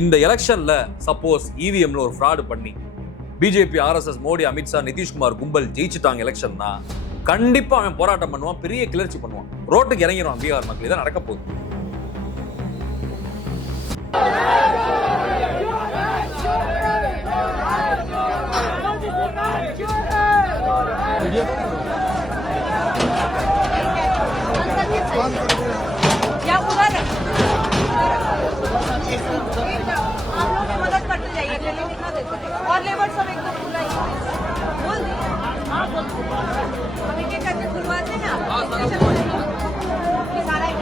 இந்த எலெக்ஷன்ல சப்போஸ் இவிஎம்ல ஒரு ஃப்ராடு பண்ணி பிஜேபி, ஆர்எஸ்எஸ், மோடி, அமித்ஷா, நிதிஷ்குமார் கும்பல் ஜெயிச்சுட்டாங்க எலெக்ஷன்னா கண்டிப்பா அவன் போராட்டம் பண்ணுவான், பெரிய கிளர்ச்சி பண்ணுவான், ரோட்டுக்கு இறங்கிடுவான். பீகார் மக்கள் இதான் நடக்க போகுது. और लेबर सब एकदम खुला ही बोल दी हाँ बोल हम एक एक करके खुलवाते ना सारा एक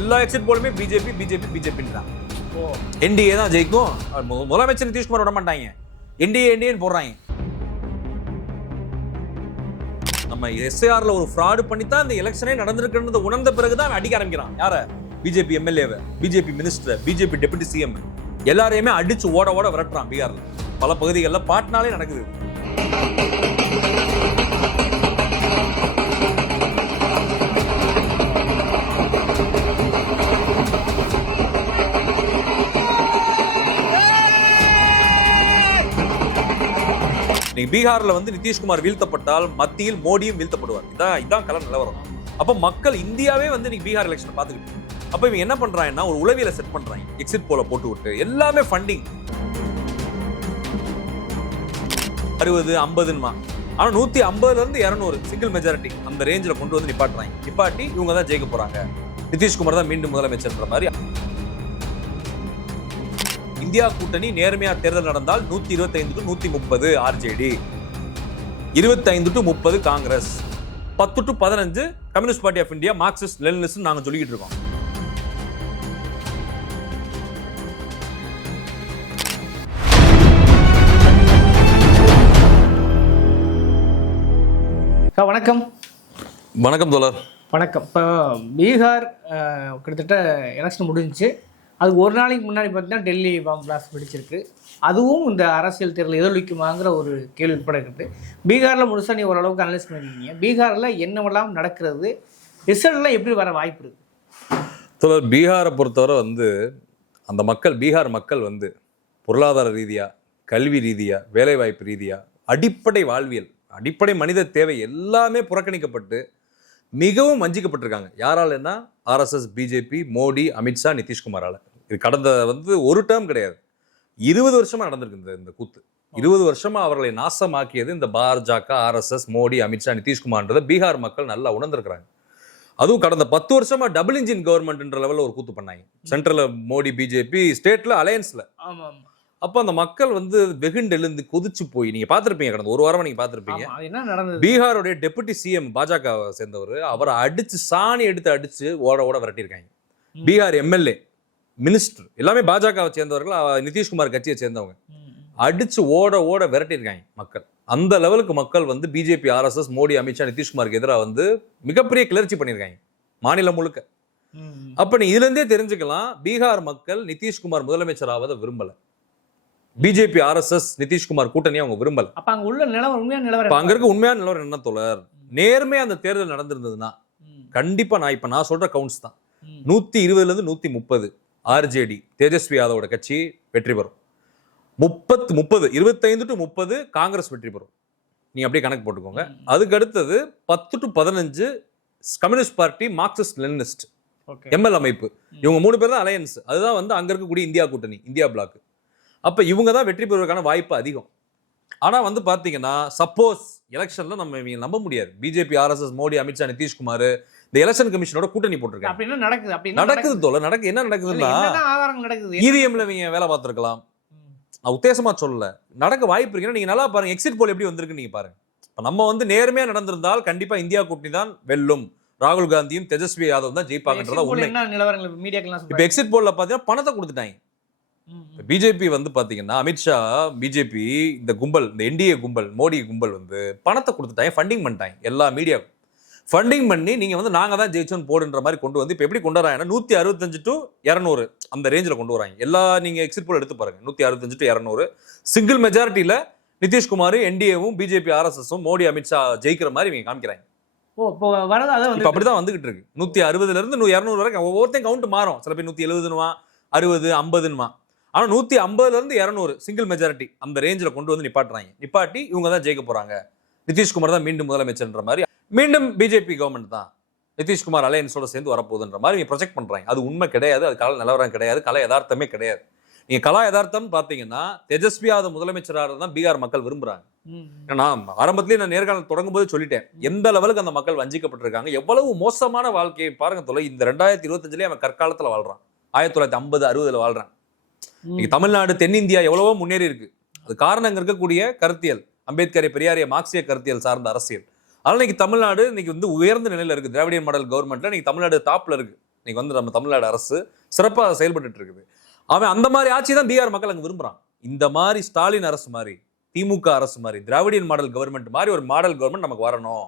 எல்லா எக்ஸிட் போலுமே பிஜேபி பிஜேபி பிஜேபின்னு தான். என்டிஏ தான் ஜெயிக்கும். முதலமைச்சர் நிதிஷ்குமார் விட மாட்டாங்க, என்டிஏன்னு போடுறாங்க. நம்ம எஸ்ஐஆர்ல ஒரு ஃப்ராடு பண்ணி தான் இந்த எலெக்ஷனே நடந்திருக்கிறது உணர்ந்த பிறகுதான் அடிக்க ஆரம்பிக்கிறான். யார? பிஜேபி எம்எல்ஏவை, BJP minister, BJP deputy CM எல்லாரையுமே அடிச்சு ஓட ஓட விரட்டுறான். பீகார்ல பல பகுதிகளில் பாட்னாலே நடக்குது. பீகார்ல வந்து நிதிஷ்குமார் வீழ்த்தப்பட்டால் மத்தியில் மோடியும் வீழ்த்தப்படுவார். இதான் கள நிலவரம். அப்ப மக்கள் இந்தியாவே வந்து நீங்க பீகார் எலெக்ஷன் பாத்துக்கிட்டு அப்ப இவங்க என்ன பண்றாங்கன்னா ஒரு உளவியலை செட் பண்றாங்க. எக்ஸிட் போல போட்டு விட்டு எல்லாமே ஃபண்டிங் 60 50 ஆனா 150ல இருந்து 200 சிங்கிள் மெஜாரிட்டி அந்த ரேஞ்சில கொண்டு வந்து நிப்பாட்டி இவங்க தான் ஜெயிக்க போறாங்க, நிதிஷ்குமார் தான் மீண்டும் முதலமைச்சர்ன்ற மாதிரி. இந்தியா கூட்டணி நேர்மையா தேர்தல் நடந்தால் 125 to 130 RJD, 25 to 30 Congress, 10 to 15 communist party of India, Marxist Leninist நாங்க சொல்லிக்கிட்டு இருக்கோம். வணக்கம். வணக்கம் தோழர். வணக்கம். இப்போ பீகார் கிட்டத்தட்ட எலெக்ஷன் முடிஞ்சிச்சு. அது ஒரு நாளைக்கு முன்னாடி பார்த்தீங்கன்னா டெல்லி பாம் பிளாஸ்ட் வெடிச்சிருக்கு. அதுவும் இந்த அரசியல் தேர்தல் எதிரொலிக்குமாங்கிற ஒரு கேள்வி உட்பட இருக்குது. பீகாரில் முழுசாக நீ ஓரளவுக்கு அனலைஸ் பண்ணிருக்கீங்க. பீகாரில் என்னவெல்லாம் நடக்கிறது, ரிசல்ட்லாம் எப்படி வர வாய்ப்பு இருக்குது? தோழர், பீகாரை பொறுத்தவரை வந்து அந்த மக்கள், பீகார் மக்கள் வந்து பொருளாதார ரீதியாக, கல்வி ரீதியாக, வேலைவாய்ப்பு ரீதியாக, அடிப்படை வாழ்வியல், அடிப்படை மனித தேவை எல்லாமே புறக்கணிக்கப்பட்டு மிகவும் வஞ்சிக்கப்பட்டிருக்காங்க. யாராலன்னா ஆர்எஸ்எஸ், பிஜேபி, மோடி, அமித்ஷா, நிதிஷ்குமாரால. இது கடந்த வந்து ஒரு டேர்ம் கிடையாது, 20 வருஷமா நடந்திருக்கு இந்த கூத்து. 20 வருஷமா அவர்களை நாசமாக்கியது இந்த பாஜக, ஆர்எஸ்எஸ், மோடி, அமித்ஷா, நிதிஷ்குமார்ன்றதை பீகார் மக்கள் நல்லா உணர்ந்திருக்கிறாங்க. அதுவும் கடந்த 10 வருஷமா டபுள் இன்ஜின் கவர்மெண்ட்ன்ற லெவலில் ஒரு கூத்து பண்ணாங்க. சென்ட்ரல்ல மோடி, பிஜேபி, ஸ்டேட்ல அலையன்ஸ்ல. அப்போ அந்த மக்கள் வந்து வெகுண்டெழுந்து கொதிச்சு போய், நீங்க பார்த்துருப்பீங்க, கடந்த ஒரு வாரமா நீங்க பார்த்துருப்பீங்க, பீகாருடைய டெபுட்டி சிஎம் பாஜக சேர்ந்தவர், அவரை அடிச்சு சாணி எடுத்து அடிச்சு ஓட ஓட விரட்டியிருக்காங்க. பீகார் எம்எல்ஏ, மினிஸ்டர் எல்லாமே பாஜகவை சேர்ந்தவர்கள், நிதிஷ்குமார் கட்சியை சேர்ந்தவங்க, அடிச்சு ஓட ஓட விரட்டியிருக்காங்க மக்கள். அந்த லெவலுக்கு மக்கள் வந்து பிஜேபி, ஆர்எஸ்எஸ், மோடி, அமித்ஷா, நிதிஷ்குமாருக்கு எதிராக வந்து மிகப்பெரிய கிளர்ச்சி பண்ணியிருக்காங்க மாநிலம் முழுக்க. அப்ப நீ இதுல இருந்தே தெரிஞ்சுக்கலாம், பீகார் மக்கள் நிதிஷ்குமார் முதலமைச்சர் ஆவதை விரும்பல. பிஜேபி, ஆர்எஸ்எஸ், நிதிஷ்குமார் கூட்டணி அவங்க விரும்பல. அப்ப அங்க உள்ள நிலவரம், உண்மையான நிலவரம், அங்க இருக்க உண்மையான நிலவரம் என்ன தோழர்? நேர்மையா அந்த தேர்தல் நடந்திருந்ததுன்னா கண்டிப்பா நான் சொல்ற கவுண்ட்ஸ் தான் 120ல இருந்து 130 ஆர்ஜேடி, தேஜஸ்வி யாதவோட கட்சி வெற்றி பெறும். 25 to 30 காங்கிரஸ் வெற்றி பெறும். நீங்க அப்படியே கணக்கு போட்டுக்கோங்க. அதுக்கு அடுத்தது 10 to 15 communist party, Marxist Leninist ML அமைப்பு, இவங்க 3 பேர் தான் அலையன்ஸ். அதுதான் வந்து அங்க இருக்கக்கூடிய இந்தியா கூட்டணி, இந்தியா பிளாக். அப்ப இவங்க தான் வெற்றி பெறுவதற்கான வாய்ப்பு அதிகம். ஆனா வந்து பாத்தீங்கன்னா சப்போஸ் எலெக்ஷன்ல நம்ம நம்ப முடியாது, பிஜேபி, ஆர்எஸ்எஸ், மோடி, அமித்ஷா, நிதிஷ்குமார் இந்த எலெக்ஷன் கமிஷனோட கூட்டணி போட்டிருக்காங்க. நடக்குது தோல. என்ன நடக்குதுன்னா இவிஎம்ல இவங்க வேலை பார்த்திருக்கலாம். உத்தேசமா சொல்லல, நடக்க வாய்ப்பு இருக்கு. நீங்க நல்லா பாருங்க, எக்ஸிட் போல் எப்படி வந்திருக்கு நீங்க பாருங்க. நம்ம வந்து நேர்மையா நடந்திருந்தால் கண்டிப்பா இந்தியா கூட்டணி தான் வெல்லும், ராகுல் காந்தியும் தேஜஸ்வி யாதவ் தான் ஜெயிப்பாங்கன்றதா உண்மை. இப்ப எக்ஸிட் போல்ல பாத்தீங்கன்னா பணத்தை கொடுத்துட்டாங்க. பிஜேபி வந்து பாத்தீங்கன்னா அமித்ஷா, பிஜேபி, இந்த கும்பல், இந்த என்டிஏ கும்பல், மோடி கும்பல் வந்து பணத்தை கொடுத்துட்டாங்க, ஃபண்டிங் பண்ணிட்டாங்க. எல்லா மீடியா ஃபண்டிங் பண்ணி நீங்க வந்து நாங்க தான் ஜெயிச்சோன்னு போடுன்ற மாதிரி கொண்டு வந்து இப்போ எப்படி கொண்டு வராங்கன்னா 165 to 200 அந்த ரேஞ்சில் கொண்டு வராங்க. எல்லா நீங்க எக்ஸிட் போல் எடுத்து பாருங்க. 165 to 200 சிங்கிள் மெஜாரிட்டியில நிதிஷ்குமார், என்டிஏவும், பிஜேபி, ஆர்எஸ்எஸும், மோடி, அமித்ஷா ஜெயிக்கிற மாதிரி இவங்க காமிக்கிறாங்க. இப்போ வரது அதான் இப்போ அப்படிதான் வந்துகிட்டு இருக்கு. 160ல இருந்து 200 வரைக்கும் ஒவ்வொருத்தையும் கவுண்ட் மாறும். சில பேர் 170 60 50 ஆனா 150ல இருந்து 200 சிங்கிள் மெஜாரிட்டி அந்த ரேஞ்சில் கொண்டு வந்து நிப்பாட்டி இவங்க தான் ஜெயிக்க போறாங்க, நிதிஷ்குமார் தான் மீண்டும் முதலமைச்சர்ன்ற மாதிரி, மீண்டும் பிஜேபி கவர்மெண்ட் தான் நிதிஷ்குமார் அலையன்ஸோட சேர்ந்து வரப்போகுதுன்ற மாதிரி ப்ரொஜெக்ட் பண்றாங்க. அது உண்மை கிடையாது, அது கால நிலவரம் கிடையாது, கலை யதார்த்தமே கிடையாது. நீங்க கலா யதார்த்தம் பாத்தீங்கன்னா தேஜஸ்வியாவது முதலமைச்சராக தான் பீகார் மக்கள் விரும்புறாங்க. நான் ஆரம்பத்திலேயே நான் நேர்காணல் தொடங்கும் போது சொல்லிட்டேன், எந்த லெவலுக்கு அந்த மக்கள் வஞ்சிக்கப்பட்டிருக்காங்க, எவ்வளவு மோசமான வாழ்க்கையை பாருங்க தொலை. இந்த 2025 அவன் கற்காலத்துல வாழ்றான், 1950 60 வாழ்றான். இன்னைக்கு தமிழ்நாடு, தென்னிந்தியா எவ்வளவோ முன்னேறி இருக்கு. அது காரணம் இருக்கக்கூடிய கருத்தியல், அம்பேத்கரை, பெரியாரிய, மார்க்சிய கருத்தியல் சார்ந்த அரசியல். அதனால இன்னைக்கு தமிழ்நாடு இன்னைக்கு வந்து உயர்ந்த நிலையில இருக்கு. திராவிடியன் மாடல் கவர்மெண்ட்ல இன்னைக்கு தமிழ்நாடு டாப்ல இருக்கு. இன்னைக்கு வந்து நம்ம தமிழ்நாடு அரசு சிறப்பாக செயல்பட்டு இருக்குது. அவன் அந்த மாதிரி ஆட்சி தான் பீகார் மக்கள் அங்க விரும்புறான். இந்த மாதிரி ஸ்டாலின் அரசு மாதிரி, திமுக அரசு மாதிரி, திராவிடியன் மாடல் கவர்மெண்ட் மாதிரி ஒரு மாடல் கவர்மெண்ட் நமக்கு வரணும்,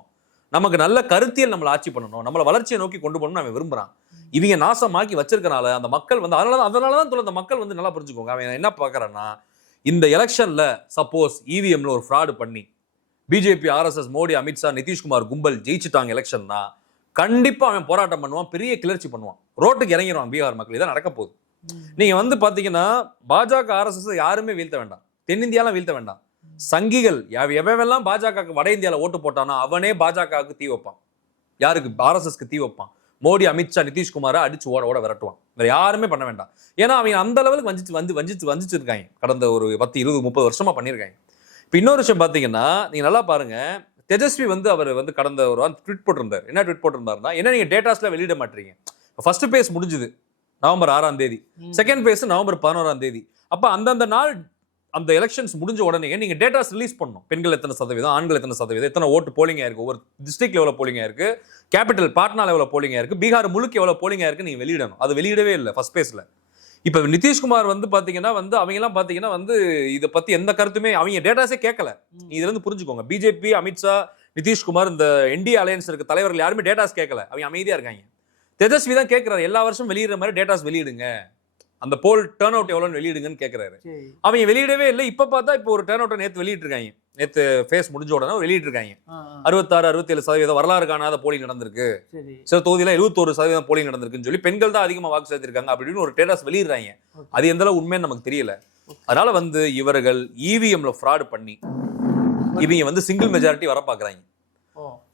நமக்கு நல்ல கருத்தியல் நம்மளை ஆட்சி பண்ணணும், நம்மளை வளர்ச்சியை நோக்கி கொண்டு போகணும்னு அவன் விரும்புறான். இவங்க நாசமாக்கி வச்சிருக்கனால அந்த மக்கள் வந்து அதனாலதான் அந்த மக்கள் வந்து நல்லா புரிஞ்சுக்கோங்க. அவன் என்ன பாக்குறான்னா, இந்த எலெக்ஷன்ல சப்போஸ் இவிஎம்ல ஒரு ஃப்ராடு பண்ணி பிஜேபி, ஆர்எஸ்எஸ், மோடி, அமித்ஷா, நிதிஷ்குமார் கும்பல் ஜெயிச்சுட்டாங்க எலெக்ஷன்னா, கண்டிப்பா அவன் போராட்டம் பண்ணுவான், பெரிய கிளர்ச்சி பண்ணுவான், ரோட்டுக்கு இறங்கிடுவான் பீகார் மக்கள். இதான் நடக்க போகுது. நீங்க வந்து பாத்தீங்கன்னா பாஜக, ஆர்எஸ்எஸ் யாருமே வீழ்த்த வேண்டாம், தென்னிந்தியாலாம் வீழ்த்த வேண்டாம். சங்கிகள் எவெல்லாம் பாஜக வட இந்தியால ஓட்டு போட்டானோ அவனே பாஜகவுக்கு தீ வைப்பான், யாருக்கு, ஆர்எஸ்எஸ்க்கு தீ வைப்பான். மோடி, அமித்ஷா, நிதிஷ்குமாரை அடிச்சு ஓட விரட்டுவான். வேற யாருமே பண்ண வேண்டாம். ஏன்னா அவங்க அந்த லெவலுக்கு வஞ்சிச்சிருக்காங்க. கடந்த ஒரு 10 20 30 வருஷமா பண்ணியிருக்காங்க. இப்போ இன்னொரு விஷயம் பார்த்தீங்கன்னா, நீங்க நல்லா பாருங்க, தேஜஸ்வி வந்து அவர் வந்து கடந்த ஒரு ட்வீட் போட்டிருந்தார். என்ன ட்வீட் போட்டிருந்தாருன்னா, என்ன நீங்க டேட்டாஸ்ல வெளியிட மாட்டீங்க, ஃபர்ஸ்ட் பேஸ் முடிஞ்சுது நவம்பர் 6ஆம் தேதி, செகண்ட் பேஸ் நவம்பர் 11ஆம் தேதி. அப்ப அந்தந்த நாள் அந்த எலெக்ஷன்ஸ் முடிஞ்ச உடனே நீங்க டேட்டாஸ் ரிலீஸ் பண்ணணும். பெண்கள் எத்தனை சதவீதம், ஆண்கள் எத்தனை சதவீதம், எத்தனை ஓட்டு போலிங் ஆயிருக்கு, ஒவ்வொரு டிஸ்ட்ரிக்ட் லெவலில் போலிங் ஆயிருக்கு, கேபிட்டல் பாட்னா லெவலில் போலிங் ஆயிருக்கு, பீகார் முழுக்க எவ்வளவு போலிங் ஆயிருக்கு நீங்க வெளியிடணும். அது வெளியிடவே இல்லை ஃபர்ஸ்ட் பேஸ்ல. இப்ப நிதிஷ்குமார் வந்து பாத்தீங்கன்னா வந்து அவங்க எல்லாம் பாத்தீங்கன்னா வந்து இதை பத்தி எந்த கருத்துமே அவங்க டேட்டாஸே கேட்கல. இதுல இருந்து புரிஞ்சுக்கோங்க, பிஜேபி, அமித்ஷா, நிதிஷ்குமார், இந்த என்டிஏ அலையன்ஸ் இருக்க தலைவர்கள் யாருமே டேட்டாஸ் கேட்கல. அவங்க அமைதியா இருக்காங்க. தேஜஸ்வி தான் கேட்கிறாரு, எல்லா வருஷம் வெளியிடுற மாதிரி டேட்டாஸ் வெளியிடுங்க, அந்த போல் டர்ன் அவுட் எவ்வளோன்னு வெளியிடுங்கன்னு கேட்கிறாரு. அவங்க வெளியிடவே இல்லை. இப்ப பார்த்தா இப்போ ஒரு டர்ன் அவுட்டை நேற்று வெளியிட்டிருக்காங்க. நேற்று ஃபேஸ் முடிஞ்ச உடனே வெளியிட்டிருக்காங்க. 66 67% வரலாறு காணாத போலிங் நடந்திருக்கு, சில தொகுதியில 71% போலிங் நடந்திருக்குன்னு சொல்லி பெண்கள் தான் அதிகமா வாக்கு செலுத்திருக்காங்க அப்படின்னு ஒரு டேட்டாஸ் வெளியிடுறாங்க. அது எந்த அளவு உண்மைன்னு நமக்கு தெரியல. அதனால வந்து இவர்கள் இவிஎம்ல ஃப்ராட் பண்ணி இவங்க வந்து சிங்கிள் மெஜாரிட்டி வர பாக்குறாங்க.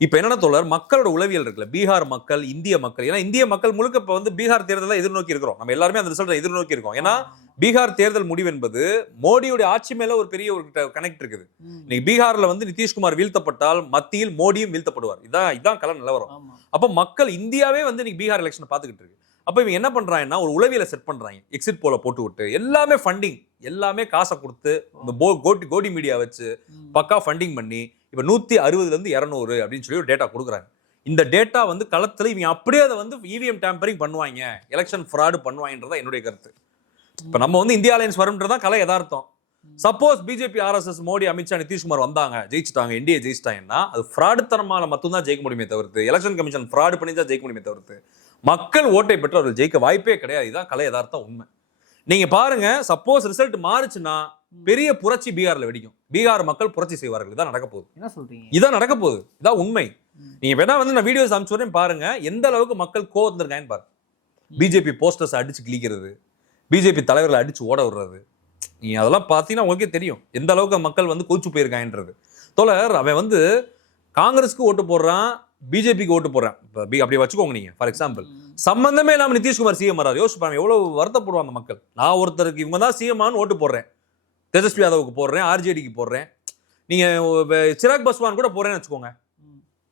இப்ப என்னன்னா தோழர், மக்களோட உளவியல் இருக்குல்ல, பீகார் மக்கள், இந்திய மக்கள், ஏன்னா இந்திய மக்கள் முழுக்க இப்ப வந்து பீகார் தேர்தலை எதிர்நோக்கி இருக்கிறோம். நம்ம எல்லாருமே அந்த ரிசல்ட்டை எதிர்நோக்கி இருக்கோம். ஏன்னா பீகார் தேர்தல் முடிவு என்பது மோடியோட ஆட்சி மேல ஒரு பெரிய ஒரு கனெக்ட் இருக்குது. இன்னைக்கு பீகார்ல வந்து நிதிஷ்குமார் வீழ்த்தப்பட்டால் மத்தியில் மோடியும் வீழ்த்தப்படுவார். இதான் கல நிலவரம். அப்ப மக்கள் இந்தியாவே வந்து இன்னைக்கு பீகார் எலெக்ஷன் பாத்துக்கிட்டு இருக்கு. அப்ப இவங்க என்ன பண்றாங்கன்னா ஒரு உளவியலை செட் பண்றாங்க, எக்ஸிட் போல போட்டு விட்டு எல்லாமே ஃபண்டிங், எல்லாமே காசை கொடுத்து இந்த கோடி மீடியா வச்சு பக்கா ஃபண்டிங் பண்ணி இப்ப 160ல இருந்து 200 அப்படின்னு சொல்லி ஒரு டேட்டா கொடுக்குறாங்க. இந்த டேட்டா வந்து களத்துல இவங்க அப்படியே அதை வந்து இவிஎம் டேம்பரிங் பண்ணுவாங்க, எலெக்ஷன் ஃப்ராடு பண்ணுவாங்கன்றதான் என்னுடைய கருத்து. இப்ப நம்ம வந்து இந்தியா அலையன்ஸ் வரும்ன்றதான் கலை யதார்த்தம். Suppose BJP, RSS, Modi, Amit Shah, Nitish Kumar வந்தாங்க, ஜெயிச்சுட்டாங்க, என்டிஏ ஜெயிச்சிட்டாங்கன்னா அது ஃப்ராடுத்தனமால மட்டும்தான் ஜெயிக்க முடியுமே தவிர்த்து, எலெக்ஷன் கமிஷன் ஃப்ராடு பண்ணி தான் ஜெயிக்க முடியுமே தவிர்த்து மக்கள் ஓட்டை பெற்று அவர்கள் ஜெயிக்க வாய்ப்பே கிடையாது. இதுதான் கலை யதார்த்தம், உண்மை. நீங்க பாருங்க, சப்போஸ் ரிசல்ட் மாறுச்சுன்னா பெரிய புரட்சி பீகார்ல வெடிக்கும். பீகார் மக்கள் புரட்சி செய்வார்கள். இதான் நடக்க போகுது. என்ன சொல்றீங்க? இதான் நடக்க போகுது. இதான் உண்மை. நீங்க வேணா வந்து நான் வீடியோஸ் அனுப்பிச்சுறேன் பாருங்க, எந்த அளவுக்கு மக்கள் கோவந்திருக்காங்கன்னு பாருங்க. பிஜேபி போஸ்டர்ஸ் அடிச்சு கிழிக்கிறது, பிஜேபி தலைவர்களை அடிச்சு ஓட விடுறது, நீங்க அதெல்லாம் பார்த்தீங்கன்னா உங்களுக்கே தெரியும் எந்த அளவுக்கு மக்கள் வந்து கொதிச்சு போயிருக்காங்கன்றது. தோழர், அவன் வந்து காங்கிரஸ்க்கு ஓட்டு போடுறான், பிஜேபிக்கு ஓட்டு போடுறான். அப்படி வச்சுக்கோங்க நீங்க. ஃபார் எக்ஸாம்பிள், சம்பந்தமே இல்லாம நிதிஷ்குமார் சிஎம் வராது. யோசிச்சு பாருங்க எவ்வளவு வருத்தப்படுவாங்க மக்கள். நான் ஒருத்தருக்கு இவங்க தான் சிஎம்னு ஓட்டு போடுறேன், தேஜஸ்வி யாதவுக்கு போடுறேன், ஆர்ஜேடிக்கு போடுறேன், நீங்க சிராக் பஸ்வான் கூட போறேன்னு வச்சுக்கோங்க,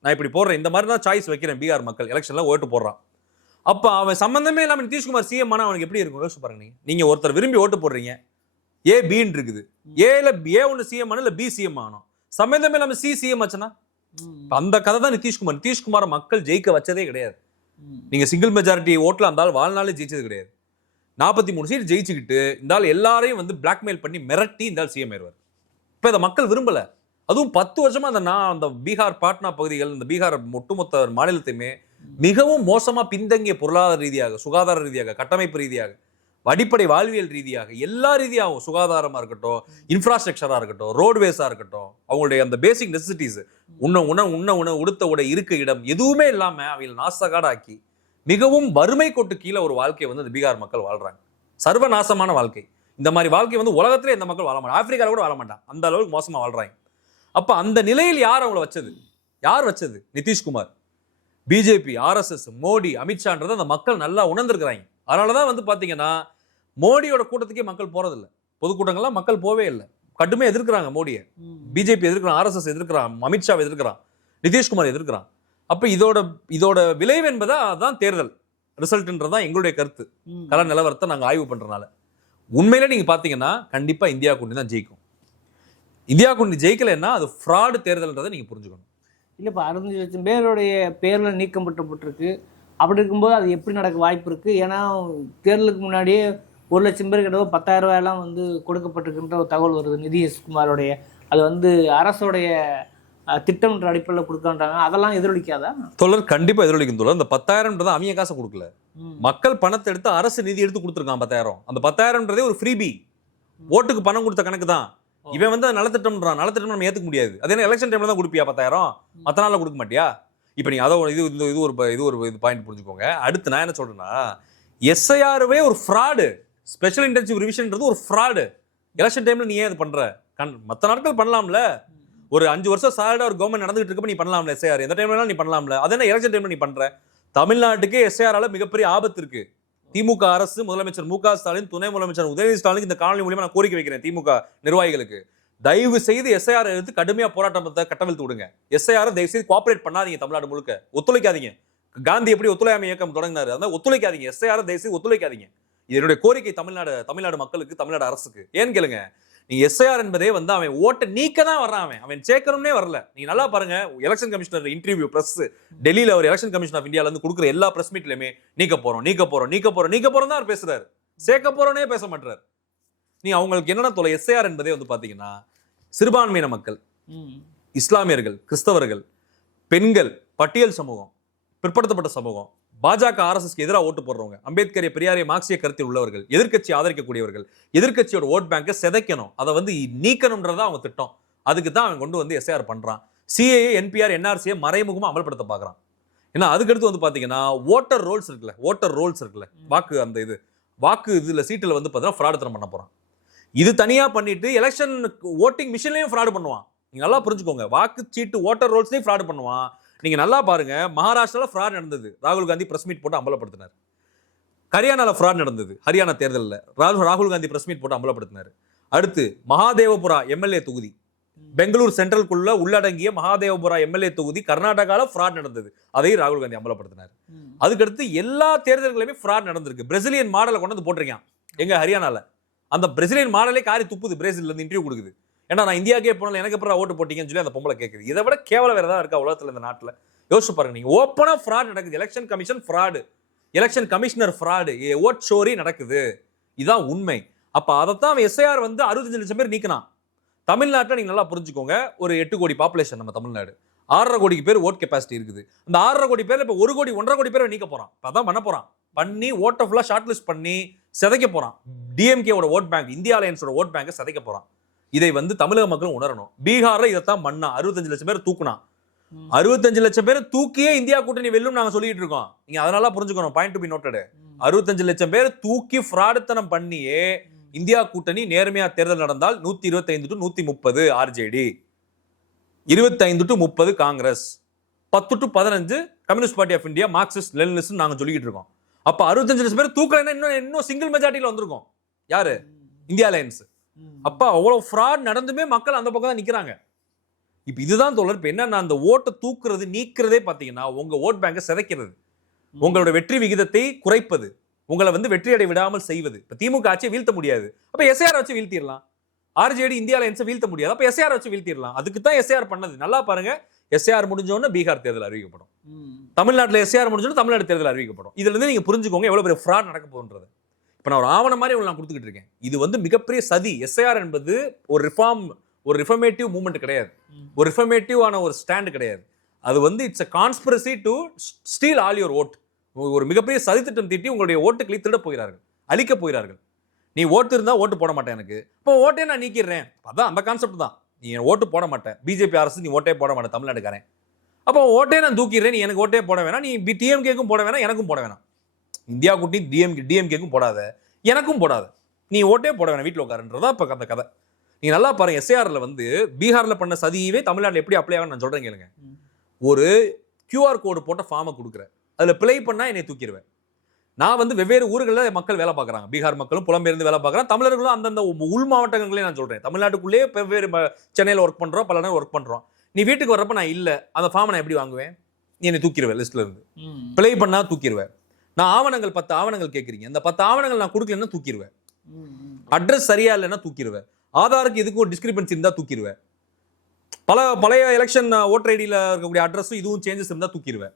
நான் இப்படி போடுறேன், இந்த மாதிரி தான் சாய்ஸ் வைக்கிறேன், பீகார் மக்கள் எலெக்ஷன்ல ஓட்டு போடுறான். அப்ப அவன் சம்பந்தமே இல்லாம நிதிஷ்குமார் சிஎம் ஆனா அவனுக்கு எப்படி இருக்கும் யோசிச்சு பாருங்க. நீங்க ஒருத்தர் விரும்பி ஓட்டு போடுறீங்க, ஏ பின்னு இருக்குது, ஏல ஏ ஒன்று சிஎம் ஆனா இல்ல பி சிஎம் ஆனோம், சம்பந்தமே இல்லாம சி சிஎம் ஆச்சுன்னா அந்த கதை தான் நிதிஷ்குமார். நிதிஷ்குமாரை மக்கள் ஜெயிக்க வச்சதே கிடையாது. நீங்க சிங்கிள் மெஜாரிட்டி ஓட்டுல அந்த வாழ்நாளே ஜெயிச்சது கிடையாது. 43 சீட் ஜெயிச்சுக்கிட்டு இந்த எல்லாரையும் வந்து பிளாக்மெயில் பண்ணி மிரட்டி இந்த சிஎம் ஆயிடுவார். இப்ப இதை மக்கள் விரும்பல. அதுவும் 10 வருஷமா அந்த பீகார் பாட்னா பகுதிகள், இந்த பீகார் ஒட்டுமொத்த மாநிலத்தையுமே மிகவும் மோசமா பின்தங்கிய பொருளாதார ரீதியாக, சுகாதார ரீதியாக, கட்டமைப்பு ரீதியாக, அடிப்படை வாழ்வியல் ரீதியாக, எல்லா ரீதியாகவும், சுகாதாரமா இருக்கட்டும், இன்ஃப்ராஸ்ட்ரக்சரா இருக்கட்டும், ரோட்வேஸா இருக்கட்டும், அவங்களுடைய அந்த பேசிக் நெசசிட்டிஸ், உண்ண உடுத்த உடை, இருக்க இடம் எதுவுமே இல்லாம அவங்க நாசகாடாக்கி மிகவும் வறுமை கோட்டு கீழே ஒரு வாழ்க்கையை வந்து அந்த பீகார் மக்கள் வாழ்றாங்க. சர்வநாசமான வாழ்க்கை. இந்த மாதிரி வாழ்க்கை வந்து உலகத்திலே எந்த மக்கள் வாழ மாட்டாங்க, ஆப்பிரிக்கால கூட வாழ மாட்டாங்க, அந்த அளவுக்கு மோசமா வாழ்றாங்க. அப்ப அந்த நிலையில் யார் அவங்கள வச்சது? யார் வச்சது? நிதிஷ்குமார், பிஜேபி, ஆர்எஸ்எஸ், மோடி, அமித்ஷான்றதை அந்த மக்கள் நல்லா உணர்ந்திருக்கிறாங்க. அதனாலதான் வந்து பாத்தீங்கன்னா மோடியோட கூட்டத்துக்கே மக்கள் போறதில்லை. பொதுக்கூட்டங்கள்லாம் மக்கள் போவே இல்லை. கடுமையா எதிர்க்கிறாங்க மோடியை. பிஜேபி எதிர்க்கிறான், ஆர்எஸ்எஸ் எதிர்க்கிறான், அமித்ஷா எதிர்க்கிறான், நிதிஷ்குமார் எதிர்க்கிறான். அப்ப இதோட விளைவு என்பதா அதான் தேர்தல் ரிசல்ட்ன்றதான் எங்களுடைய கருத்து. கள நிலவரத்தை நாங்க ஆய்வு பண்றதுனால உண்மையில நீங்க பாத்தீங்கன்னா கண்டிப்பா இந்தியா கூட்டணி தான் ஜெயிக்கும். இந்தியா கூட்டணி ஜெயிக்கலைன்னா அது ஃப்ராடு தேர்தல்ன்றதை நீங்க புரிஞ்சுக்கணும். இல்லைப்பா, 65 லட்சம் பேருடைய பேரில் நீக்கப்பட்டிருக்கு. அப்படி இருக்கும்போது அது எப்படி நடக்க வாய்ப்பு இருக்குது? ஏன்னா தேர்தலுக்கு முன்னாடியே 1 லட்சம் பேர் கிட்ட 10,000 ரூபாயெல்லாம் வந்து கொடுக்கப்பட்டிருக்குன்ற ஒரு தகவல் வருது. நிதிஷ்குமாரோடைய அது வந்து அரசோடைய திட்டம்ன்ற அடிப்படையில் கொடுக்கன்றாங்க. அதெல்லாம் எதிரொலிக்காதா? தோழர், கண்டிப்பா எதிரொலிக்கும் தோழர். இந்த 10,000ன்றது அவங்க காசை கொடுக்கல, மக்கள் பணத்தை எடுத்து அரசு நிதி எடுத்து கொடுத்துருக்கான் 10,000. அந்த 10,000ன்றதே ஒரு ஃப்ரீபி, ஓட்டுக்கு பணம் கொடுத்த கணக்கு தான். இவன் வந்து நலத்திட்டம் நம்ம ஏத்துக்க முடியாது. அதே எலெக்ஷன் டைம்ல தான் கொடுப்பியா 10,000? மற்ற நாள்ல கொடுக்க மாட்டியா? இப்ப நீங்க அதை இது ஒரு பாயிண்ட் புரிஞ்சுக்கோங்க. அடுத்து நான் என்ன சொல்றேன்னா, எஸ்ஐஆர்வே ஒரு ஃப்ராடு, ஸ்பெஷல் இன்டென்சிவ் ரிவிஷன்ன்றது ஒரு ஃப்ராடு. எலெக்ஷன் டைம்ல நீ ஏன் இது பண்ற? மற்ற நாட்கள் பண்ணலாம்ல, ஒரு 5 வருஷம் சாலிடா ஒரு கவர்மெண்ட் நடந்துட்டு இருக்கப்ப நீ பண்ணலாம்ல எஸ்ஐஆர், எந்த டைம்ல நீ பண்ணலாம்ல. அதே எலெக்ஷன் டைம்ல நீ பண்ற? தமிழ்நாட்டுக்கே எஸ்ஐஆரால மிகப்பெரிய ஆபத்து இருக்கு. திமுக அரசு, முதலமைச்சர் மு க ஸ்டாலின், துணை முதலமைச்சர் உதயநிதி ஸ்டாலினுக்கு இந்த காணொலி மூலமா நான் கோரிக்கை வைக்கிறேன். திமுக நிர்வாகிகளுக்கு தயவு செய்து எஸ்ஐஆர் எடுத்து கடுமையா போராட்டத்தை கட்டவிழ்த்து விடுங்க. எஸ்ஐஆர் தயவு செய்து கோஆபரேட் பண்ணாதீங்க, தமிழ்நாடு முழுக்க ஒத்துழைக்காதீங்க. காந்தி எப்படி ஒத்துழையாமை இயக்கம் தொடங்கினாரு, அதான் ஒத்துழைக்காதீங்க. எஸ்ஐஆர் தயவு செய்து ஒத்துழைக்காதீங்க. இது என்னுடைய கோரிக்கை தமிழ்நாடு மக்களுக்கு, தமிழ்நாடு அரசுக்கு. ஏன்னு கேளுங்க, நீங்க எஸ்ஐஆர் என்பதே வந்து அவன் ஓட்டை நீக்க தான் வர்றான், அவன் சேர்க்கணும்னே வரல. நீங்க நல்லா பாருங்க, எலெக்ஷன் கமிஷனர் இன்டர்வியூ பிரஸ் டெல்லியில ஒரு எலெக்ஷன் கமிஷன் ஆஃப் இந்தியால இருந்து கொடுக்குற எல்லா பிரஸ் மீட்லயுமே நீக்க போறோம் தான் பேசுறாரு, சேர்க்க போறோன்னே பேச மாட்டாரு. நீ அவங்களுக்கு என்னன்னா தொலை எஸ்ஐஆர் என்பதே வந்து பாத்தீங்கன்னா சிறுபான்மையின மக்கள், இஸ்லாமியர்கள், கிறிஸ்தவர்கள், பெண்கள், பட்டியல் சமூகம், பிற்படுத்தப்பட்ட சமூகம், பாஜக ஆர்எஸ்எஸ்க்கு எதிராக ஓட்டு போடுறவங்க, அம்பேத்கரை, பெரியாரை, மார்க்சிய கருத்தில் உள்ளவர்கள், எதிர்க்கட்சி ஆதரிக்கக்கூடியவர்கள், எதிர்க்கட்சியோட ஓட் பேங்கை சிதைக்கணும், அதை வந்து நீக்கணும்ன்றதா அவங்க திட்டம். அதுக்கு தான் அவன் கொண்டு வந்து எஸ்ஐஆர் பண்றான். சிஏஏ, என்பிஆர், என்ஆர்சியை மறைமுகமா அமல்படுத்த பாக்குறான். ஏன்னா அதுக்கடுத்து வந்து பாத்தீங்கன்னா ஓட்டர் ரோல்ஸ் இருக்குல்ல, வாக்கு இதுல சீட்டுல வந்து பாத்தீங்கன்னா ஃப்ராடுத்தனம் பண்ண போறான். இது தனியா பண்ணிட்டு எலெக்ஷன் ஓட்டிங் மிஷின்லயும் ஃப்ராடு பண்ணுவான். நீங்க நல்லா புரிஞ்சுக்கோங்க, வாக்கு சீட்டு ஓட்டர் ரோல்ஸ்லயும் ஃப்ராடு பண்ணுவான். நீங்க நல்லா பாருங்க, மகாராஷ்டிரால ஃப்ராட் நடந்தது, ராகுல் காந்தி பிரஸ் மீட் போட்டு அம்பலப்படுத்தினார். ஹரியானால ஃப்ராட் நடந்தது, ஹரியானா தேர்தலில் ராகுல் காந்தி பிரஸ் மீட் போட்டு அம்பலப்படுத்தினார். அடுத்து மகாதேவபுரா எம்எல்ஏ தொகுதி, பெங்களூர் சென்ட்ரலுக்குள்ள உள்ளடங்கிய மகாதேவபுரா எம்எல்ஏ தொகுதி கர்நாடகால ஃப்ராட் நடந்தது, அதையும் ராகுல் காந்தி அம்பலப்படுத்தினார். அதுக்கடுத்து எல்லா தேர்தல்களுமே ஃப்ராட் நடந்திருக்கு. பிரேசிலியன் மாடலை கொண்டு வந்து போட்டிருக்கான் எங்க ஹரியானால. அந்த பிரேசிலியன் மாடலே காரி துப்புது, பிரேசில்ல இருந்து இன்டர்வியூ கொடுக்குது. ஏன்னா நான் இந்தியாக்கே போனாலும் எனக்கு அப்புறம் ஓட்டு போட்டீங்கன்னு சொல்லி அந்த பொம்பளை கேட்குது. இதை விட கேவலம் வேற ஏதாவது இருக்கா உலகத்தில்? இந்த நாட்டில் யோசிச்சு பாருங்க. நீங்க ஓப்பனா ஃப்ராட் நடக்குது, election commission fraud, election commissioner fraud, vote ஷோரி நடக்குது, இதான் உண்மை. அப்ப அதைத்தான் எஸ்ஐஆர் வந்து 65 லட்சம் பேர் நீக்கினான். தமிழ்நாட்டில் நீங்க நல்லா புரிஞ்சுக்கோங்க, ஒரு 8 கோடி பாப்புலேஷன் நம்ம தமிழ்நாடு, 6.5 கோடிக்கு பேர் ஓட் கெப்பாசிட்டி இருக்குது. அந்த 6.5 கோடி பேர் இப்போ 1 கோடி 1.5 கோடி பேரை நீக்க போறான். அதான் பண்ண போறான். பண்ணி ஓட்டை ஃபுல்லா ஷார்ட் லிஸ்ட் பண்ணி சிதைக்க போறான். டிஎம்கேவோட ஓட் பேங்க், இந்தியா அலையன்ஸோட ஓட் பேங்கை சிதைக்க போறான். இதை வந்து தமிழக மக்களும் உணரணும். பீகார்ல இதைத்தான் மண்ணா 65 லட்சம் பேர் தூக்குனா. 65 லட்சம் பேர் தூக்கியே இந்தியா கூட்டணி வெல்லும் நாங்க சொல்லிட்டு இருக்கோம். நீங்க அதனால புரிஞ்சுக்கணும், பாயிண்ட் டு பி நோட்டட். 65 லட்சம் பேர் தூக்கி ஃப்ராடுத்தனம் பண்ணியே இந்தியா கூட்டணி நேர்மையா தேர்தல் நடந்தால் 125 to 130 RJD, 25 to 30 Congress, 10 to 15 communist party of India, Marxist Leninist நாங்க சொல்லிட்டு இருக்கோம். அப்ப 65 லட்சம் பேர் தூக்கலைன்னா இன்னும் சிங்கிள் மெஜாரிட்டியில வந்திருக்கும். யாரு? India alliance. அப்ப அவ்வளவு ஃப்ராட் நடந்துமே மக்கள் அந்த பக்கம் தான் நிக்கிறாங்க. இப்ப இதுதான் தோழர். இப்ப என்னன்னா, அந்த ஓட்டை தூக்குறது, நீக்கிறதே பாத்தீங்கன்னா உங்க ஓட் பேங்கை சிதைக்கிறது, உங்களோட வெற்றி விகிதத்தை குறைப்பது, உங்களை வந்து வெற்றி அடை விடாமல் செய்வது. இப்ப திமுக ஆட்சியை வீழ்த்த முடியாது, அப்ப எஸ்ஐஆர் வச்சு வீழ்த்திடலாம். ஆர்ஜேடி இந்தியா அலையன்ஸை வீழ்த்த முடியாது, அப்ப எஸ்ஐஆர் வச்சு வீழ்த்திடலாம். அதுக்கு தான் எஸ்ஐஆர் பண்ணது. நல்லா பாருங்க, எஸ்ஐஆர் முடிஞ்சோன்னு பீகார் தேர்தல் அறிவிக்கப்படும், தமிழ்நாட்டில் எஸ்ஐஆர் முடிஞ்சோன்னு தமிழ்நாடு தேர்தல் அறிவிக்கப்படும். இதுல இருந்து நீங்க புரிஞ்சுக்கோங்க எவ்வளவு பெரிய ஃப்ராட் நடக்க போகுன்றது. இப்ப நான் ஒரு ஆவணம் மாதிரி நான் கொடுத்துக்கிட்டு இருக்கேன். இது வந்து மிகப்பெரிய சதி. எஸ்ஐஆர் என்பது ஒரு ரிஃபார்ம், ஒரு ரிஃபர்மேட்டிவ் மூவ்மெண்ட் கிடையாது, ஒரு ரிஃபர்மேட்டிவ் ஆன ஒரு ஸ்டாண்ட் கிடையாது. அது வந்து it's a conspiracy to steal all your vote. ஒரு மிகப்பெரிய சதித்திட்டம் தீட்டி உங்களுடைய ஓட்டுகளை திருட போகிறார்கள், அழிக்க போகிறார்கள். நீ ஓட்டு இருந்தா ஓட்டு போட மாட்டேன் எனக்கு, இப்போ ஓட்டே நான் நீக்கிடுறேன். அதான் அந்த கான்செப்ட் தான். நீ ஓட்டு போட மாட்டேன், பிஜேபி அரசு நீ ஓட்டே போட மாட்டேன் தமிழ்நாடுக்காரன், அப்போ ஓட்டே நான் தூக்கிடுறேன், நீ எனக்கு ஓட்டே போட வேணாம், நீ டிஎம்கேக்கும் போட வேணாம், எனக்கும் போட வேணாம். இந்தியா கூட்டி டிஎம்கேக்கும் போடாத, எனக்கும் போடாத, நீ ஓட்டே போட வேணாம், வீட்டில் உட்காருன்றதா இப்போ அந்த கதை. நீங்க நல்லா பாருங்க, எஸ்ஏஆர்ல வந்து பீகார்ல பண்ண சதியவே தமிழ்நாட்டில் எப்படி அப்ளை ஆகும் நான் சொல்றேன் கேளுங்க. ஒரு கியூஆர் கோடு போட்ட ஃபார்மை கொடுக்குறேன், அதுல பிளை பண்ணா என்னை தூக்கிடுவேன். நான் வந்து வெவ்வேறு ஊர்களில் மக்கள் வேலை பார்க்குறாங்க, பீகார் மக்களும் புலம்பெயர்ந்து வேலை பார்க்குறாங்க, தமிழர்களும் அந்தந்த உள் மாவட்டங்களே நான் சொல்றேன். தமிழ்நாட்டுக்குள்ளேயே வெவ்வேறு சென்னையில் ஒர்க் பண்றோம், பல நேரம் ஒர்க் பண்றோம். நீ வீட்டுக்கு வர்றப்ப நான் இல்லை, அந்த ஃபார்மை நான் எப்படி வாங்குவேன்? நீ என்னை தூக்கிடுவேன், லிஸ்ட்ல இருந்து பிளை பண்ணா தூக்கிடுவேன். நான் ஆவணங்கள் 10 ஆவணங்கள் கேட்குறீங்க, அந்த 10 ஆவணங்கள் நான் கொடுக்கலன்னா தூக்கிடுவேன். அட்ரஸ் சரியா இல்லைன்னா தூக்கிடுவேன். ஆதாருக்கு இதுக்கு ஒரு டிஸ்கிரிபன்சி இருந்தா தூக்கிடுவேன். பழைய எலெக்ஷன் ஓட்டர் ஐடியில் இருக்கக்கூடிய அட்ரஸும் இதுவும் சேஞ்சஸ் இருந்தா தூக்கிடுவேன்.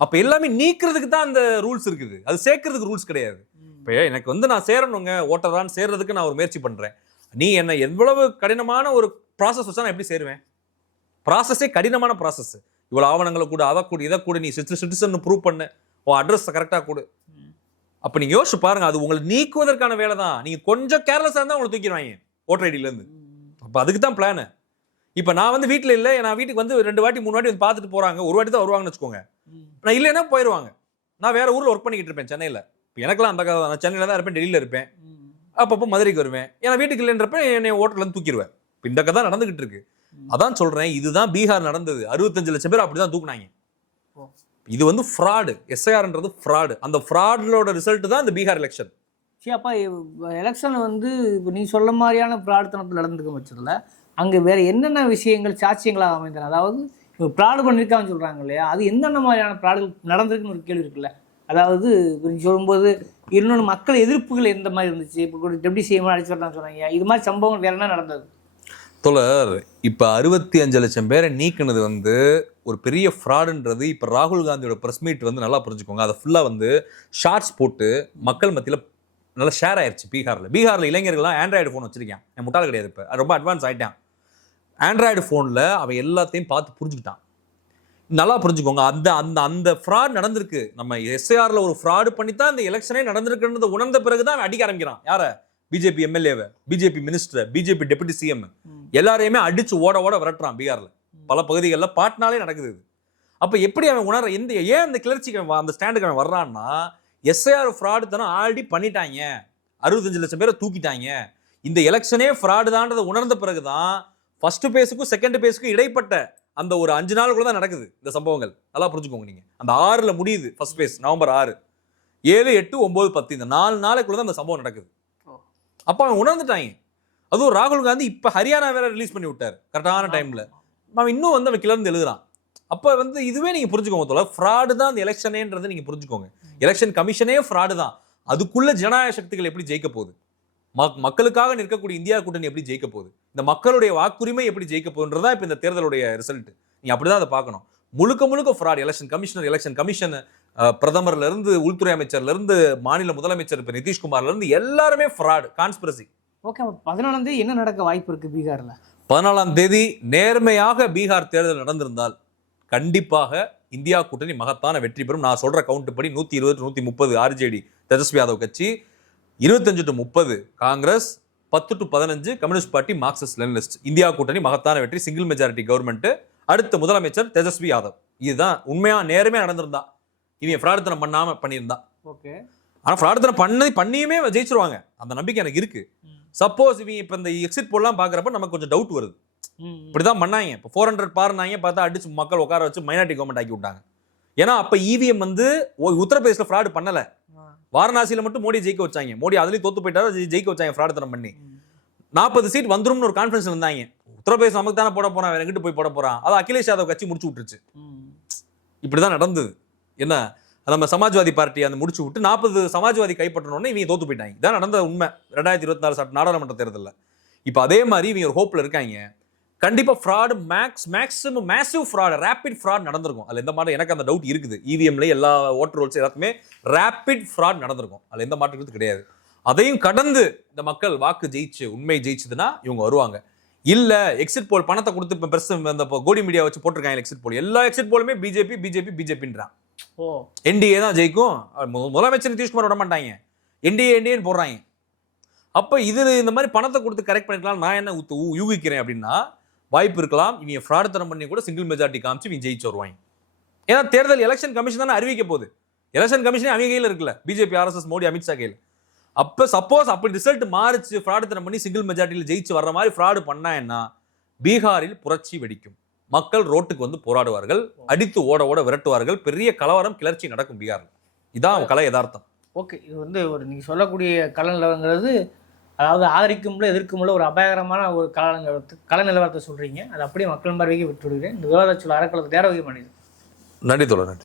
அப்ப எல்லாமே நீக்கிறதுக்கு தான் அந்த ரூல்ஸ் இருக்குது, அது சேர்க்கறதுக்கு ரூல்ஸ் கிடையாது. இப்போ எனக்கு வந்து நான் சேரணுங்க, ஓட்டரான்னு சேர்றதுக்கு நான் ஒரு முயற்சி பண்றேன். நீ என்ன எவ்வளவு கடினமான ஒரு ப்ராசஸ் வச்சா நான் எப்படி சேருவேன்? ப்ராசஸே கடினமான ப்ராசஸ். இவ்வளவு ஆவணங்களை கூட, அதை கூட, இதை கூட, நீ சிட்டிசன் ப்ரூவ் பண்ண, உன் அட்ரஸ் கரெக்டாக கொடு. அப்போ நீங்கள் யோசிச்சு பாருங்க, அது உங்களை நீக்குவதற்கான வேலை தான். நீங்கள் கொஞ்சம் கேர்லெஸ்ஸாக இருந்தால் உங்களை தூக்கிடுவாங்க ஓட்டர் ஐடியிலேருந்து. அப்போ அதுக்கு தான் பிளானு. இப்போ நான் வந்து வீட்டில் இல்லை, நான் வீட்டுக்கு வந்து 2 வாட்டி 3 வாட்டி வந்து பார்த்துட்டு போகிறாங்க, ஒரு வாட்டி தான் வருவாங்கன்னு வச்சுக்கோங்க. நான் இல்லைன்னா போயிடுவாங்க. நான் வேற ஊரில் ஒர்க் பண்ணிக்கிட்டு இருப்பேன் சென்னையில். இப்போ எனக்குலாம் அந்த கதை தான். நான் சென்னையில் தான் இருப்பேன், டெல்லியில் இருப்பேன், அப்பப்போ மதுரைக்கு வருவேன். ஏன்னா வீட்டுக்கு இல்லைன்றப்ப என்னை ஓட்டர்லேருந்து தூக்கிடுவேன். இப்போ இந்த கதை நடந்துகிட்டு இருக்கு. அதான் சொல்றேன், இதுதான் பீகார் நடந்தது. 65 லட்சம் பேர் அப்படிதான் தூக்குனாங்க. இது வந்து ஃப்ராடு, எஸ்ஐஆர்ன்றது ஃப்ராடு. அந்த ஃப்ராடோட ரிசல்ட் தான் இந்த பீகார் எலெக்ஷன். சரி, அப்போ எலெக்ஷன் வந்து இப்போ நீ சொல்ல மாதிரியான பிரார்த்தனத்தில் நடந்துக்க பட்சத்தில் அங்கே வேற என்னென்ன விஷயங்கள் சாட்சியங்களாக அமைந்தன? அதாவது இப்போ ப்ராடு பண்ணியிருக்கான்னு சொல்கிறாங்க இல்லையா, அது என்னென்ன மாதிரியான ப்ராடுகள் நடந்திருக்குன்னு ஒரு கேள்வி இருக்குல்ல. அதாவது நீ சொல்லும்போது இன்னொன்று மக்கள் எதிர்ப்புகள் எந்த மாதிரி இருந்துச்சு, இப்போ டெப்டி சிஎம் அடிச்சு வரலான்னு சொன்னாங்க, இது மாதிரி சம்பவங்கள் வேற என்ன நடந்தது? தோழர், இப்போ 65 லட்சம் பேரை நீக்கினது வந்து ஒரு பெரிய ஃப்ராடுன்றது இப்போ ராகுல் காந்தியோட ப்ரெஸ் மீட் வந்து நல்லா புரிஞ்சுக்கோங்க. அதை ஃபுல்லாக வந்து ஷார்ட்ஸ் போட்டு மக்கள் மத்தியில் நல்லா ஷேர் ஆயிடுச்சு. பீகாரில் இளைஞர்கள்லாம் ஆண்ட்ராய்டு ஃபோன் வச்சிருக்கான். என் முட்டாள் கிடையாது, இப்போ ரொம்ப அட்வான்ஸ் ஆகிட்டான். ஆண்ட்ராய்டு ஃபோனில் அவன் எல்லாத்தையும் பார்த்து புரிஞ்சுக்கிட்டான். நல்லா புரிஞ்சுக்கோங்க, அந்த அந்த அந்த ஃப்ராட் நடந்திருக்கு. நம்ம எஸ்ஐஆரில் ஒரு ஃப்ராடு பண்ணி தான் இந்த எலெக்ஷனே நடந்திருக்குன்றதை உணர்ந்த பிறகு தான் அவன் அடிக்க ஆரம்பிக்கிறான். யாரை? பிஜேபி எம்எல்ஏவை, BJP minister, BJP deputy CM எல்லாரையுமே அடிச்சு ஓட விரட்டுறான் பீகார்ல. பல பகுதிகளில் பாட்னாலே நடக்குது. அப்ப எப்படி அவன் உணர ஏன் அந்த கிளர்ச்சிக்கு அந்த ஸ்டாண்டுக்கு அவன் வர்றான்னா, எஸ்ஐஆர் ஃப்ராடு தானே ஆல்ரெடி பண்ணிட்டாங்க, 65 லட்சம் பேரை தூக்கிட்டாங்க, இந்த எலெக்ஷனே ஃப்ராடு தான்றதை உணர்ந்த பிறகுதான் ஃபர்ஸ்ட் பேஸுக்கும் செகண்ட் பேஸுக்கும் இடைப்பட்ட அந்த ஒரு 5 நாளுக்குள்ள தான் நடக்குது இந்த சம்பவங்கள். நல்லா புரிஞ்சுக்கோங்க. நீங்க அந்த 6ல் முடியுது ஃபர்ஸ்ட் பேஸ், நவம்பர் 6, 7, 8, 9, 10 இந்த 4 நாளைக்குள்ள தான் அந்த சம்பவம் நடக்குது. அப்ப அவன் உணர்ந்துட்டாங்க. அதுவும் ராகுல் காந்தி இப்ப ஹரியானா வேற ரிலீஸ் பண்ணி விட்டார் கரெக்டான டைம்ல. அவன் இன்னும் வந்து அவன் கிளர்ந்து எழுதுறான். அப்ப வந்து இதுவே நீங்க புரிஞ்சுக்கோங்க தோழர், ஃப்ராடு தான் இந்த எலெக்ஷனேன்றது நீங்க புரிஞ்சுக்கோங்க. எலெக்ஷன் கமிஷனே ஃப்ராடு தான். அதுக்குள்ள ஜனநாயக சக்திகள் எப்படி ஜெயிக்க போகுது, மக்களுக்காக நிற்கக்கூடிய இந்தியா கூட்டணி எப்படி ஜெயிக்க போகுது, இந்த மக்களுடைய வாக்குரிமை எப்படி ஜெயிக்க போகுதுன்றதா இப்ப இந்த தேர்தலுடைய ரிசல்ட். நீங்க அப்படிதான் அதை பார்க்கணும். முழுக்க ஃப்ராட். எலெக்ஷன் கமிஷன் பிரதமர்ல இருந்து, உள்துறை அமைச்சர்ல இருந்து, மாநில முதலமைச்சர் இப்ப நிதிஷ்குமார்ல இருந்து எல்லாருமே ஃப்ராட், கான்ஸ்பிரசி. ஓகே, 14ஆம் தேதி என்ன நடக்க வாய்ப்பு இருக்கு பீகார்ல? 14ஆம் தேதி நேர்மையாக பீகார் தேர்தல் நடந்திருந்தால் கண்டிப்பாக இந்தியா கூட்டணி மகத்தான வெற்றி பெறும். நான் சொல்ற கவுண்ட் படி 120 130 ஆர்ஜேடி தேஜஸ்வி யாதவ் கட்சி, 25 to 30 Congress, 10 to 15 communist party Marxist Leninist. India கூட்டணி மகத்தான வெற்றி, சிங்கிள் மெஜாரிட்டி கவர்மெண்ட், அடுத்த முதலமைச்சர் தேஜஸ்வி யாதவ். இதுதான் உண்மையா நேர்மையா நடந்திருந்தா, இவங்க ஃப்ராடுத்தனம் பண்ணாம பண்ணியிருந்தா. ஓகே, ஆனா ஃப்ராடுத்தனம் பண்ணியுமே ஜெயிச்சிருவாங்க, அந்த நம்பிக்கை எனக்கு இருக்கு. சப்போஸ் இவங்க இப்ப இந்த எக்ஸிட் போல்லாம் பாக்குறப்ப நமக்கு கொஞ்சம் டவுட் வருது. இப்படிதான் பண்ணாங்க, இப்போ 400 பாருனாங்க, பார்த்தா அடிச்சு மக்கள் உட்கார வச்சு மைனாரிட்டி கவர்மெண்ட் ஆக்கி விட்டாங்க. ஏன்னா அப்ப இவிஎம் வந்து உத்தரப்பிரதேசல ஃப்ராடு பண்ணல, வாரணாசியில மட்டும் மோடி ஜெயிக்க வச்சாங்க. மோடி அதுலயும் தோத்து போயிட்டாரு, ஜெயிக்க வச்சாங்க ஃப்ராடுத்தனம் பண்ணி. 40 சீட் வந்துரும்னு ஒரு கான்ஃபிடன்ஸ் இருந்தாங்க. உத்தரப்பிரதேசம் நமக்கு தானே போட போறான், வேற எங்கிட்டு போய் போட போறான், அதை அகிலேஷ் யாதவ் கட்சி முடிச்சு விட்டுருச்சு. இப்படிதான் நடந்தது. என்ன, நம்ம சமாஜ்வாதி பார்ட்டி அந்த முடிச்சு விட்டு 40 சமாஜ்வாதி கைப்பற்றணும்னு இவங்க தோத்து போயிட்டாங்க. இதான் நடந்த உண்மை 2024 நாடாளுமன்ற தேர்தலில். இப்போ அதே மாதிரி இவங்க ஒரு ஹோப்ல இருக்காங்க. கண்டிப்பா fraud, maximum massive fraud, rapid fraud நடந்திருக்கும். அதுல எந்த மாதிரி எனக்கு அந்த டவுட் இருக்குது. இவிஎம்ல எல்லா ஓட்டர் ரோல்ஸ் எல்லாத்துமே ரேபிட் ஃப்ராட் நடந்திருக்கும், அதுல எந்த மாற்று கிடையாது. அதையும் கடந்து இந்த மக்கள் வாக்கு ஜெயிச்சு உண்மை ஜெயிச்சதுன்னா இவங்க வருவாங்க. இல்ல எக்ஸிட் போல் பணத்தை கொடுத்து இப்போ பிரஸ் அந்த கோடி மீடியா வச்சு போட்டிருக்காங்க எக்ஸிட் போல், எல்லா எக்ஸிட் போலுமே பிஜேபின்றான். ஓ என்டிஏ தான் ஜெயிக்கும், முதலமைச்சர் நிதிஷ்குமார் விட மாட்டாங்க, என்டிஏன்னு போடுறாங்க. அப்ப இது இந்த மாதிரி பணத்தை கொடுத்து கரெக்ட் பண்ணிக்கலாம். நான் என்ன யூகிக்கிறேன் அப்படின்னா, வாய்ப்பு இருக்கலாம் இவங்க ஃப்ராட் தரம் பண்ணி கூட சிங்கிள் மெஜாரிட்டி காமிச்சு இவங்க ஜெயிச்சு வருவாங்க. ஏன்னா தேர்தல் எலெக்ஷன் கமிஷன் தானே அறிவிக்க போகுது. எலெக்ஷன் கமிஷனே அவங்க கையில் இருக்குல்ல, பிஜேபி, ஆர்எஸ்எஸ், மோடி, அமித்ஷா கையில். அப்போ சப்போஸ் அப்படி ரிசல்ட் மாறிச்சு, ஃப்ராடு தரம் பண்ணி சிங்கிள் மெஜாரிட்டியில் ஜெயிச்சு வர்ற மாதிரி ஃப்ராடு பண்ணா பீகாரில் புரட்சி வெடிக்கும். மக்கள் ரோட்டுக்கு வந்து போராடுவார்கள், அடித்து ஓட விரட்டுவார்கள், பெரிய கலவரம் கிளர்ச்சி நடக்கும் பீகாரில். இதான் கலை யதார்த்தம். ஓகே, இது வந்து ஒரு நீங்கள் சொல்லக்கூடிய கள நிலவரங்கிறது, அதாவது ஆதரிக்கும்ல எதிர்க்கும்ல ஒரு அபாயகரமான ஒரு கள நிலவரத்தை சொல்கிறீங்க. அது அப்படியே மக்கள் பார்வைக்கு விட்டு விடுகிறேன். இந்த விவாத சொல்ல அறக்களத்துக்கு நேர வகை மனிதன். நன்றி தோழர்.